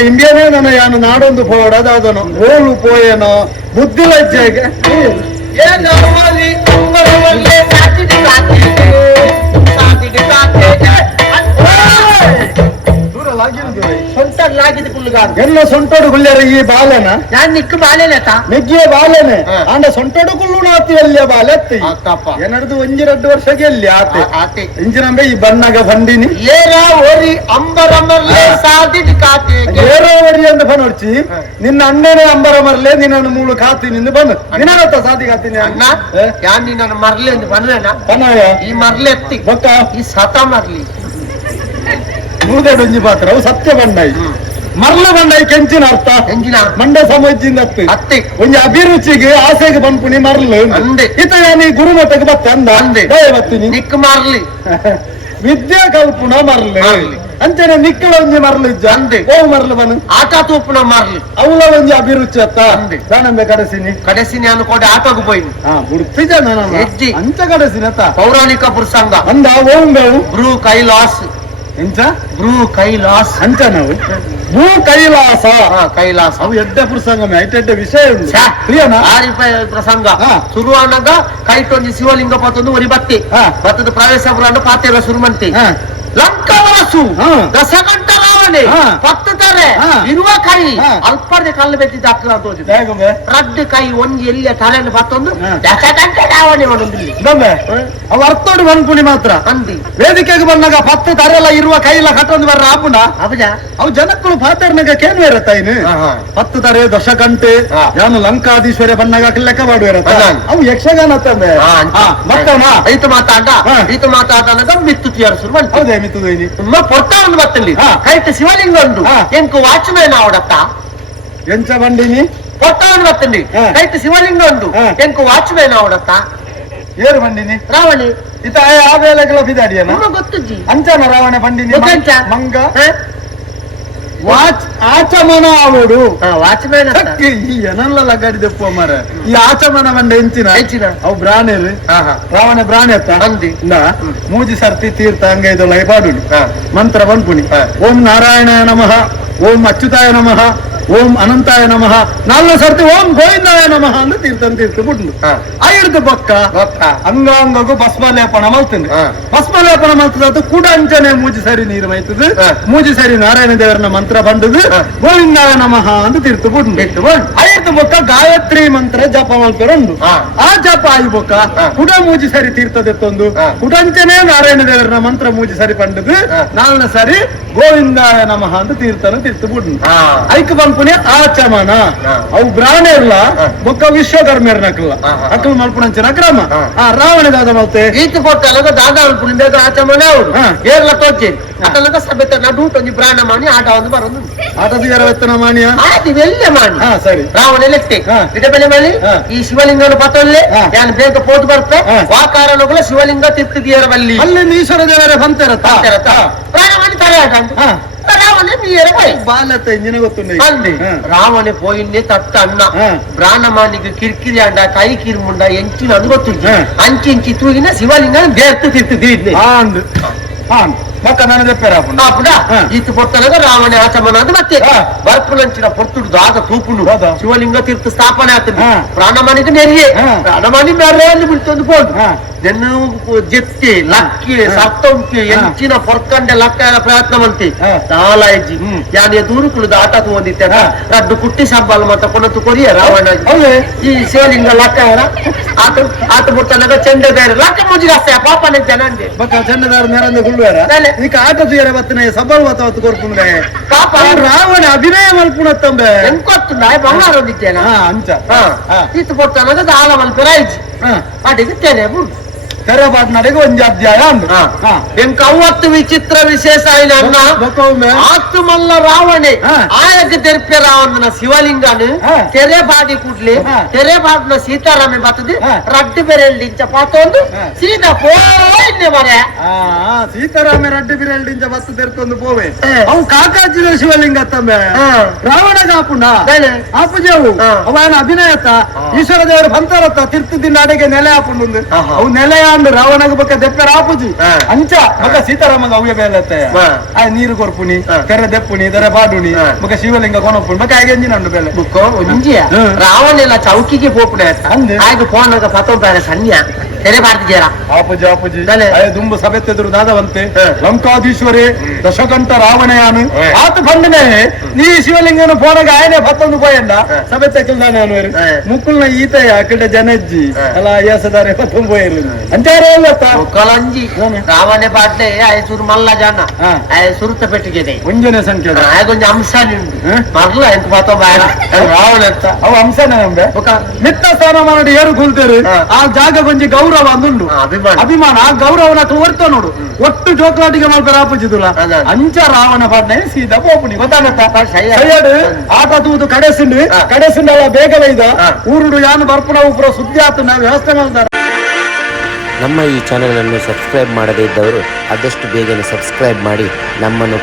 ಇಂಡಿಯಾನೇ ನನ್ನ ಯಾನು ನಾಡೊಂದು ಪೋಡದಾದನು ಓಳು ಪೋಯನೋ ಬುದ್ಧಿ ಲಜ್ಜೆಗೆ ಎಲ್ಲ ಸೊಂಟೋಡು ಗುಳ್ಳ್ಯಾರ ಈ ಬಾಲೆನ ನಾನು ನಿಕ್ಕು ಬಾಲೆನತ ನೆಗ್ಗಿಯ ಬಾಲೆನೆ ಅಂಡ ಸೊಂಟೋಡು ಗುಳ್ಳು ನಾತಿ ಅಲ್ಲಿಯ ಬಾಲೆ ಎತ್ತಿ ಏನಡ್ದು 1-2 ವರ್ಷಕ್ಕೆ ಎಲ್ಲಿ ಆತೆ ಇಂಜಿನಂಬೆ ಈ ಬಣ್ಣಗ ಬಂದಿನಿ ಏರಾ ಓರಿ ಅಂಬರಮರ್ಲೆ ಸಾದಿದ್ ಕಾತೆ ಏರೋ ಓರಿ ಅಂತ ಬನೋಡ್ಚಿ ನಿನ್ನ ಅಣ್ಣನೇ ಅಂಬರಮರ್ಲೆ ನಿನ್ನನ್ನು ಮೂಳು ಕಾತಿ ನಿಂದು ಬಂದು ನಿನ್ನ ಸಾದಿ ಕಾತೀನಿ ಅಣ್ಣ ಯಾನ್ ನಿನ್ನ ಮರ್ಲೆ ಅಂತ ಬನ್ವೇನ ಬನ್ನಯ ಈ ಮರ್ಲೆ ಎತ್ತಿ ಗೊತ್ತ ಈ ಸತ ಮರ್ಲಿ ಮೂದೊಂಜಿ ಪಾತ್ರ ಅವು ಸತ್ಯ ಬಂಡಾಯಿ ಮರ್ಲ ಬಂಡಾಯಿ ಕೆಂಚಿನ ಅರ್ಥ ಎಂಜಿನ ಮಂಡ ಸಮಜ್ಜಿಂದ ಅತ್ತಿ ಒಂಜಿ ಅಭಿರುಚಿಗೆ ಆಸೆಗೆ ಬಂದ್ಪುಣಿ ಮರ್ಲು ಅಂದೆ ಈತ ಯಾನಿ ಗುರುಮಠಕ್ಕೆ ಬತ್ತ ಅಂದ ಅಂದೆ ಬತ್ತೀನಿ ನಿಕ್ ಮರ್ಲಿ ವಿದ್ಯಾ ಕಲ್ಪುಣ ಮರ್ಲೆ ಅಂಚನೆ ನಿಕ್ಕಳ ಒಂಜಿ ಮರ್ಲು ಇಜ್ಜ ಅಂದೆ ಓ ಮರ್ಲು ಬನು ಆಟ ತೂಪುನ ಮರ್ಲಿ ಅವಳ ಒಂಜಿ ಅಭಿರುಚಿ ಅತ್ತ ದಾನಂಬೆ ಕಡಸಿನಿ ಕಡೆಸಿನಿ ಅನ್ಕೊಂಡು ಆಟೋಗೆ ಹೋಯ್ನಿ ಗುರ್ತಿಜ ಹೆಜ್ಜಿ ಅಂಚ ಕಡಸಿನ ಪೌರಾಣಿಕ ಪುರುಷಂಗ ಅಂದ ಓಂಬೇವು ಬ್ರೂ ಕೈಲಾಸ್ ಎಂಚ ಬ್ರೂ ಕೈಲಾಸ್ ಅಂಚ ನಾವು ಭೂ ಕೈಲಾಸ ಕೈಲಾಸ ಅವು ಎಡ್ಡ ಪ್ರಸಂಗಮೆ ಐಟೆಡ್ಡ ವಿಷಯ ಉಂಟು ಪ್ರಿಯನಾ ಪ್ರಸಂಗ ಶುರುವಾನಾಗ ಕೈಟೊಂಜಿ ಶಿವಲಿಂಗ ಪತ್ತೊಂದು ಒರಿ ಬತ್ತಿ ಬತ್ತದ ಪ್ರವೇಶ ಪುರಾಣ ಪಾತೆರ ಸುರುಮಂತಿ ಲಂಕವಾಸು ದಶಕಂಠ ರಾವಣೆ ಪತ್ತತಾರೆ ಇರುವ ಕೈ ಅಲ್ಪರ್ದೆ ಕಲ್ಲು ಬೆತ್ತಿದ್ದ ಅಕ್ಕ ತೋರಿಸಿದೆ ರಡ್ಡು ಕೈ ಒಂಜಿ ಎಲ್ಲಿಯ ತಲೆಯನ್ನು ಪತ್ತೊಂದು ದಶಕಂಠ ರಾವಣೆ ಮಾಡೊಂದಿಲ್ಲ ಅವು ಅರ್ಥೋಡು ಬಂದ್ಪುಣಿ ಮಾತ್ರ ಅಂದಿ ವೇದಿಕೆಗೆ ಬಂದಾಗ ಪತ್ತು ತರೆಲ್ಲ ಇರುವ ಕೈಲ ಕಟ್ಟೊಂದು ಬರ್ರ ಆಪುಣ ಅವಜ ಅವು ಜನಕ್ಕಳು ಪಾತರ್ನಾಗ ಕೇನ್ವೆ ಇರತ್ತ ಇನ್ನು 10 ತಾರೆ ದಶಕಂಠೆ ಯಾನು ಲಂಕಾಧೀಶ್ವರ ಬಣ್ಣಗ ಲೆಕ್ಕ ಮಾಡುವಿರತ್ತ ಅವು ಯಕ್ಷಗಾನ ತಂದೆ ಮತ್ತಮ್ಮ ಈತ ಮಾತಾಡನಾಗ ಮಿತ್ತು ತೀರಿಸು ಹೌದೇ ಮಿತ್ತುದೈನಿ ತುಂಬ ಪೊಟ್ಟ ಒಂದು ಬತ್ತಲ್ಲಿ ಕೈತ ಶಿವಲಿಂಗ ಉಂಟು ಎಂಕು ವಾಚ್ಮ್ಯಾನ್ ಅವಡತ್ತ ಎಂಚ ಬಂಡಿನಿ ಪೊಟ್ಟ ಒಂದು ಬತ್ತಲ್ಲಿ ಕೈತ ಶಿವಲಿಂಗ ಉಂಟು ಎಂಕು ವಾಚ್ಮ್ಯಾನ್ ಅವಡತ್ತ ಏರು ಬಂಡಿನಿ ರಾವಣಿ ಇತ ಆ ವೇಳೆಗೆಲ್ಲ ಬಿದಾಡಿಯನ ಗೊತ್ತಜ್ಜಿ ಅಂಚನ ರಾವಣ ಬಂಡಿನಿ ಮಂಗ ವಾಚ್ ಆಚಮನ ಅವಡು ವಾಚ್ಮ್ಯಾನ್ ಈ ಏನಲ್ಲ ಲಗಾಡಿದಪ್ಪ ಮರ ಈ ಆಚಮನ ಬಂಡ ಎಂಚಿನ ಅವು ಬ್ರಾಣೇರು ರಾವಣ ಬ್ರಾಣೆ ಅತ್ತ ಅಂದಿ ಮೂಜಿ ಸರ್ತಿ ತೀರ್ಥ ಹಂಗೈದು ಲೈಪಾಡು ಮಂತ್ರ ಬಂದ್ಪುಣಿ ಓಂ ನಾರಾಯಣಾಯ ನಮಃ ಓಂ ಅಚ್ಯುತಾಯ ನಮಃ ಓಂ ಅನಂತಾಯ ನಮಃ 4 ಸರ್ತಿ ಓಂ ಗೋವಿಂದಾಯ ನಮಃ ಅಂದು ತೀರ್ಥ ಬಿಡ್ಲು ಐಡ್ದು ಬೊಕ್ಕ ಅಂಗಾಂಗಗೂ ಭಸ್ಮಲೇಪನ ಮಲ್ತಂದು ಭಸ್ಮಲೇಪನ ಮಲ್ತದ ಕೂಡ ಅಂಚನೆ ಮೂಜಿ ಸರಿ ನೀರು ಮೈತದು ಮೂಜಿ ಸರಿ ನಾರಾಯಣ ದೇವರನ ಮಂತ್ರ ಬಂದದು ಗೋವಿಂದಾಯ ನಮಃ ಅಂದು ತೀರ್ಥ ಬಿಡ್ಲು ಐಡ್ದು ಬೊಕ್ಕ ಗಾಯತ್ರಿ ಮಂತ್ರ ಜಪ ಮಲ್ಪೆರೊಂದು ಆ ಜಪ ಆಯು ಬೊಕ್ಕ ಕುಡ ಮೂಜಿ ಸರಿ ತೀರ್ಥದೆತ್ತೊಂದು ಕುಡಂಚನೆ ನಾರಾಯಣ ದೇವರನ ಮಂತ್ರ ಮೂಜಿ ಸರಿ ಪಂಡದು 4ನೇ ಸರಿ ಗೋವಿಂದಾಯ ನಮಃ ಅಂದು ತೀರ್ಥ ಬಿಡ್ಲು ಐಕ್ ಬಂದ್ಪುಣಿ ಆಚಮನ ಅವು ಬ್ರಾಣೆ ಇರ್ಲ ಬೊಕ್ಕ ವಿಶ್ವಕರ್ಮೇರ್ನಕ್ಲ ಅಕ್ಕಲ್ ಮಲ್ಪುಣಂಚಿನ ಕ್ರಮ ರಾವಣ ದಾದ ಮಲ್ತೆ ಈತ ಕೊಟ್ಟಲಗ ದಾದ ಅಲ್ಪುಣಿಂದ ಆಚಮನ ಅವಡು ಏರ್ಲ ತೋಚೆ ಅತಲಗ ಸಭೆತ ನಡು ಒಂಜಿ ಪ್ರಾಣ ಮಾಡಿ ಆಟ ಒಂದು ಬರೋದು ಆಟದ ಎರವತ್ತನ ಮಾಣಿಯ ಆದಿ ವೆಲ್ಲೆ ಮಾಡಿ ಸರಿ ರಾವಣ ಲೆತ್ತೆ ಇಡಬೆಲೆ ಮಾಡಿ ಈ ಶಿವಲಿಂಗನ ಪತೊಲ್ಲೆ ಯಾನ್ ಬೇಗ ಪೋದು ಬರ್ತೆ ವಾಕಾರಣಗಳ ಶಿವಲಿಂಗ ತಿತ್ತಿದಿಯರ ಬಲ್ಲಿ ಅಲ್ಲಿ ಈಶ್ವರ ದೇವರ ಬಂತೆರತ್ತ ಪ್ರಾಣ ಮಾಡಿ ತಲೆ ಆಟ ರಾವಣೆ ನೀರ ಪೋಯಿ ಬಾಲತ್ತ ಇಂಜಿನ ಗೊತ್ತುಂಡೆ ಅಂದಿ ರಾವಣೆ ಪೋಯಿನ್ನೆ ತಟ್ಟ ಅಣ್ಣ ಬ್ರಾಹ್ಮಣಿಗೆ ಕಿರಿಕಿರಿ ಅಂಡ ಕೈ ಕಿರುಮುಂಡ ಎಂಚಿನ ಅದು ಗೊತ್ತು ಅಂಚಿ ಇಂಚಿ ತೂಗಿನ ಶಿವಲಿಂಗ ಬೇರ್ತು ತಿರ್ತಿದ್ದೆ ಮಕ್ಕ ನನ್ನ ದೆಪ್ಪೆ ರಾಪುಂಡು ಈತ ಪೊರ್ತನಗ ರಾವಣ ಆಚಮನ ಅದು ಮತ್ತೆ ಬರ್ಪುಲಂಚಿನ ಪೊರ್ತುಡು ದಾದ ತೂಪುಂಡು ಹೌದಾ? ಶಿವಲಿಂಗ ತೀರ್ಥ ಸ್ಥಾಪನೆ ಆಗ್ತದೆ ಹಾ. ಪ್ರಾಣಮಾನಿಗೆ ನೆರಿಯೇ ಹಾ. ಪ್ರಾಣಮಾನಿ ಮೇರೆ ಅಲ್ಲಿ ಬಿಡ್ತೊಂದು ಬೋದು ಹಾ. ಜನ್ನು ಜೆತ್ತಿ ಲಕ್ಕಿ ಸತ್ತೊಂಕಿ ಎಂಚಿನ ಪೊರ್ಕಂಡೆ ಲಕ್ಕ ಪ್ರಯತ್ನ ಮಂತಿ ಹಾ. ತಾಲಾಯ್ಜಿ ಯಾನೆ ದೂರುಕುಳು ದಾಟ ತಗೊಂಡಿದ್ದೆ ಹಾ. ರಡ್ಡು ಕುಟ್ಟಿ ಸಬ್ಬಲ್ ಮತ್ತ ಕೊನತು ಕೊರಿಯ ರಾವಣ ಹೌದೇ ಈ ಶಿವಲಿಂಗ ಲಕ್ಕ ಆತ ಆತ ಬಿಡ್ತಾನಾಗ ಚಂದ ಬೇರೆ ಲಕ್ಕ ಮುಜಿರಾಸ್ತೆ ಪಾಪನ ಜನ ಅಂದೆ ಬಕ್ಕ ಚೆನ್ನದಾರ ನೆರಂದ ಗುಳ್ಳುವಾರ ನೆಲೆ. ಈಗ ಆಟ ತುಯರ ಬತ್ತನೆ ಸಬಲ್ ಹೊತ್ತು ಕೊರ್ಪುಂಡೆ ಪಾಪ ರಾವಣ ಅಭಿನಯ ಮಲ್ಪುಣತ್ತಂಬೆ ಎಂಕೊತ್ತು ನಾಯಿ ಬಂಗಾರ ಹೊಂದಿದ್ದೇನ ಅಂಚ ಈತ ಬಿಡ್ತಾನಾಗ ದಾಳ ಮಲ್ಪರಾಯ್ಜಿ ಅಡಿಗೆ ತೆನೆ ಬಿಡು ತೆರಬಾದ್ ನಡೆಗೆ ಒಂಜಿ ಅಧ್ಯಾಯ ಅಂದು ಎಂಕ ಅವತ್ತು ವಿಚಿತ್ರ ವಿಶೇಷ ಆಯ್ನ ಅನ್ನ ಆತು ಮಲ್ಲ ರಾವಣೆ ಹಾ. ಆಯಗ ತೆರ್ಪೆ ರಾವಣನ ಶಿವಲಿಂಗನು ಹಾ. ತೆರೆ ಬಾಡಿ ಕೂಡ್ಲಿ ಹಾ. ತೆರೆ ಬಾಡ್ನ ಸೀತಾರಾಮೆ ಬರ್ತದೆ ಹಾ. ರಡ್ಡು ಬೆರೆಲ್ಡಿಂಚ ಪಾತೊಂದು ಹಾ. ಸೀದಾ ಪೋಯ್ನೆ ಮರೆ ಸೀತಾರಾಮ ರೆಡ್ಡಿ ಬಿರಲ್ಡಿಂಚ ಬಸ್ಸು ತೆರ್ಕೊಂಡು ಪೋವೆ ಹಾ. ಅವು ಕಾಕಾಜಿನ ಶಿವಲಿಂಗ ತಮ್ಮೆ ರಾವಣಗ ಆಪುಂಡ ಬೇಲೆ. ಆಪುಜವು ಹಾ. ಅವನ ಅಭಿನಯತ ಈಶ್ವರ ದೇವರು ಬಂತಾರತ್ತ ತಿರ್ತಿದ್ದಿನ ಅಡೆಗೆ ನೆಲೆ ಆಪುಂಡು ಆಹಾ. ಅವು ನೆಲೆ ಅಂದು ರಾವಣಗ ಬಕ್ಕ ದೆಪ್ಪೆ ರಾಪುಜಿ ಹಾ. ಅಂಚ ಬಕ್ಕ ಸೀತಾರಾಮಗ ಅವ್ಯ ಬೇಲತ್ತೆ ಹಾ. ನೀರು ಕೊರ್ಪುನಿ ಹಾ. ತೆರೆ ದೆಪ್ಪುನಿ ತೆರೆ ಬಾಡುನಿ ಹಾ. ಬಕ್ಕ ಶಿವಲಿಂಗ ಕೊನಪುಣಿ ಬಕ್ಕ ಹಾಗೆ ನಂಡು ಬೇಲೆ ಬುಕ್ಕೋ ಒಂಜಿಯ ಹಾ. ರಾವಣೆಲ್ಲ ಚೌಕಿಗೆ ಪೋಪುನೆ ಅಂದೆ. ಆಯ್ತು ಫೋನಾಗ ಪತೋ ಬೇರೆ ಸನ್ಯ ತೆರೆ ಬಾಡ್ತಿದ್ದೀರಾ ಆಪುಜಿ ಆಪುಜಿ ಬೇಲೆ. ಅಯ್ಯ ದುಂಬು ಸಭೆತ್ತೆದುರು ದಾದವಂತೆ ಹಾ. ಲಂಕಾಧೀಶ್ವರಿ ದಶಕಂಠ ರಾವಣಯಾನು ಹಾ. ಆತ ಬಂದನೆ ನೀ ಶಿವಲಿಂಗನ ಫೋನಗ ಆಯನೆ ಪತ್ತೊಂದು ಪೋಯಂಡ ಹಾ. ಸಭೆ ತೆಕ್ಕಲ್ದಾನೆ ಅವನು ಹಾ. ಮುಕ್ಕುಲ್ನ ಈತಯ ಅಕಡೆ ಜನಜ್ಜಿ ಹಾ. ಅಲ್ಲ ಯಸದಾರೆ ಪತ್ತೊಂದು ಪೋಯರು ಅಂಚಾರೆ ಗೊತ್ತಾ ಒಕ್ಕಲಂಜಿ ಏನೆ? ರಾವಣೆ ಬಾಡ್ಲೆ ಆಯ್ಸೂರು ಮಲ್ಲ ಜನ ಹಾ. ಸುರುತ ಪೆಟ್ಟಿಗೆ ಮುಂಜಾನೆ ಸಂಖ್ಯೆ ಆಯ್ಕೊಂಚ ಅಂಶ ನಿಂಡು ಹಾ. ಮರ್ಲ ಎಂತ ಮಾತೋ ಬಾರ ರಾವಣ ಅಂತ ಅವು ಅಂಶನೇ ನಂಬೆ ನಿತ್ತ ಸ್ಥಾನ ಮಾಡಿ ಏರು ಕೂಲ್ತೇರು ಹಾ. ಆ ಜಾಗ ಕೊಂಚ ಗೌರವ ಅಂದುಂಡು ಅಭಿಮಾನ ಅಭಿಮಾನ ಆ ಗೌರವನ ತೋರ್ತ ನೋಡು ಒಟ್ಟು ಚೋಕ್ಲಾಟಿಗೆ ಮಾಡ್ತಾರೆ ಆಪುಜಿದುಲ ಅದ. ಅಂಚ ರಾವಣ ಪಾಡ್ನೆ ಸೀದಾ ಪೋಪುನಿ ಗೊತ್ತಾಗತ್ತ ಸಯ್ಯ. ಸೈಯಡ್ ಆಟ ತೂದು ಕಡೆಸಿಂಡು ಹಾ. ಕಡೆಸಿಂಡಲ್ಲ ಬೇಗವೇ ಇದ ಹಾ. ಊರುಡು ಯಾನು ಬರ್ಪುಣ ಉಪರ ಸುದ್ದಿ ಆತು ನಾವು ವ್ಯವಸ್ಥೆ ಮಾಡ್ತಾರೆ ನಮ್ಮ ಈ ಚಾನೆಲನ್ನು ಸಬ್ಸ್ಕ್ರೈಬ್ ಮಾಡದೇ ಇದ್ದವರು ಆದಷ್ಟು ಬೇಗನೆ ಸಬ್ಸ್ಕ್ರೈಬ್ ಮಾಡಿ ನಮ್ಮನ್ನು